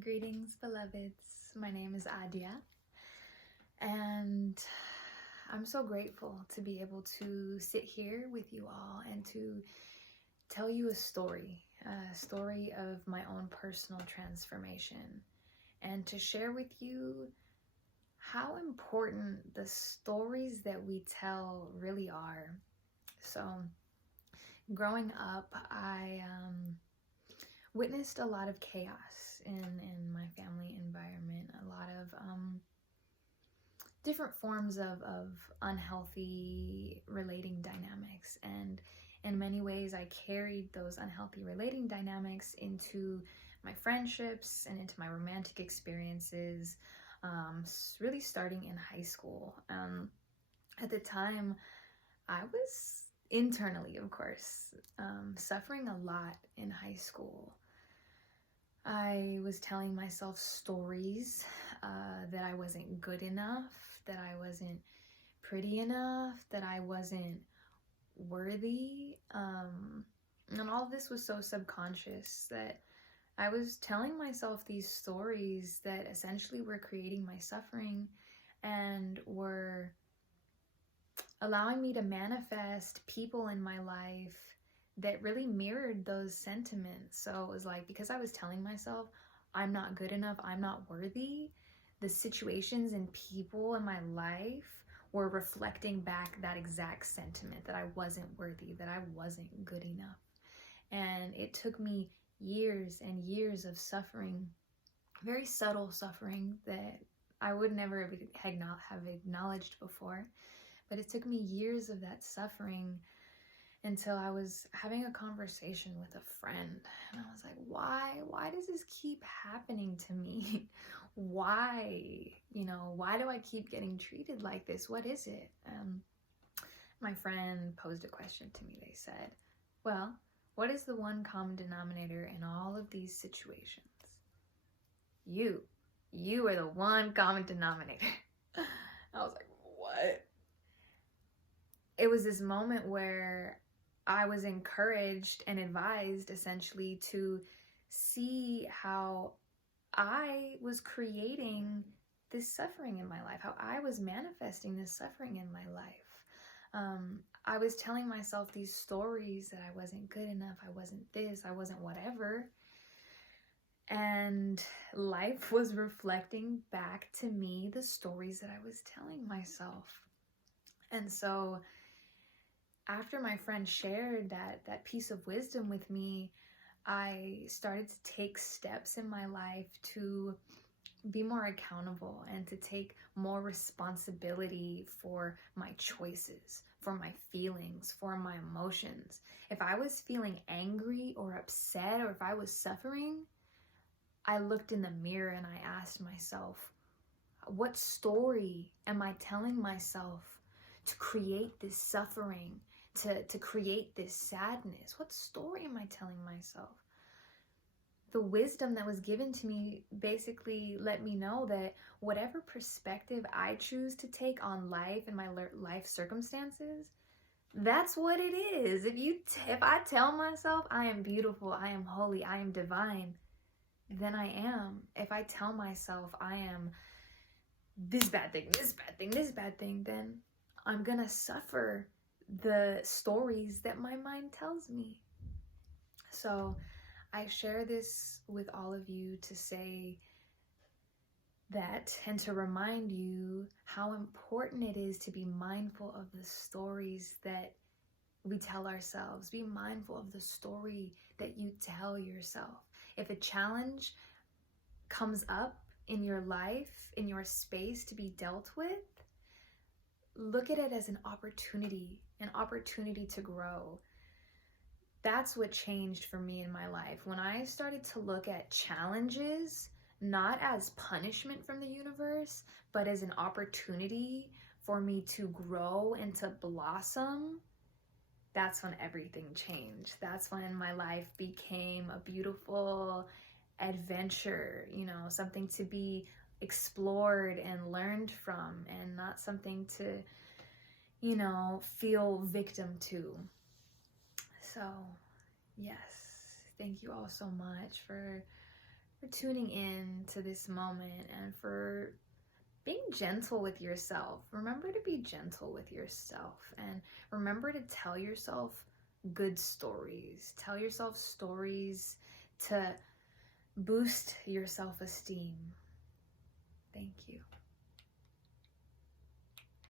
Greetings, beloveds. My name is Adia, and I'm so grateful to be able to sit here with you all and to tell you a story of my own personal transformation, and to share with you how important the stories that we tell really are. So, growing up, I witnessed a lot of chaos in my family environment, a lot of different forms of unhealthy relating dynamics, and in many ways I carried those unhealthy relating dynamics into my friendships and into my romantic experiences, really starting in high school. At the time, I was internally, of course, suffering a lot in high school. I was telling myself stories that I wasn't good enough, that I wasn't pretty enough, that I wasn't worthy. And all of this was so subconscious that I was telling myself these stories that essentially were creating my suffering and were allowing me to manifest people in my life that really mirrored those sentiments. So it was like, because I was telling myself I'm not good enough, I'm not worthy, the situations and people in my life were reflecting back that exact sentiment, that I wasn't worthy, that I wasn't good enough. And it took me years and years of suffering, very subtle suffering that I would never have acknowledged before. But it took me years of that suffering until I was having a conversation with a friend, and I was like, why does this keep happening to me? Why do I keep getting treated like this? What is it? My friend posed a question to me. They said, well, what is the one common denominator in all of these situations? You are the one common denominator. I was like, what? It was this moment where I was encouraged and advised essentially to see how I was creating this suffering in my life, how I was manifesting this suffering in my life. I was telling myself these stories that I wasn't good enough, I wasn't this, I wasn't whatever. And life was reflecting back to me the stories that I was telling myself. And so after my friend shared that piece of wisdom with me, I started to take steps in my life to be more accountable and to take more responsibility for my choices, for my feelings, for my emotions. If I was feeling angry or upset, or if I was suffering, I looked in the mirror and I asked myself, what story am I telling myself to create this suffering, to create this sadness? What story am I telling myself? The wisdom that was given to me basically let me know that whatever perspective I choose to take on life and my life circumstances, that's what it is. If I tell myself I am beautiful, I am holy, I am divine, then I am. If I tell myself I am this bad thing, this bad thing, this bad thing, then I'm gonna suffer the stories that my mind tells me. So I share this with all of you to say that, and to remind you how important it is to be mindful of the stories that we tell ourselves. Be mindful of the story that you tell yourself. If a challenge comes up in your life, in your space to be dealt with, look at it as an opportunity to grow. That's what changed for me in my life. When I started to look at challenges not as punishment from the universe, but as an opportunity for me to grow and to blossom, that's when everything changed. That's when my life became a beautiful adventure, something to be explored and learned from, and not something to, feel victim to. So yes, thank you all so much for tuning in to this moment and for being gentle with yourself. Remember to be gentle with yourself and remember to tell yourself good stories. Tell yourself stories to boost your self-esteem. Thank you.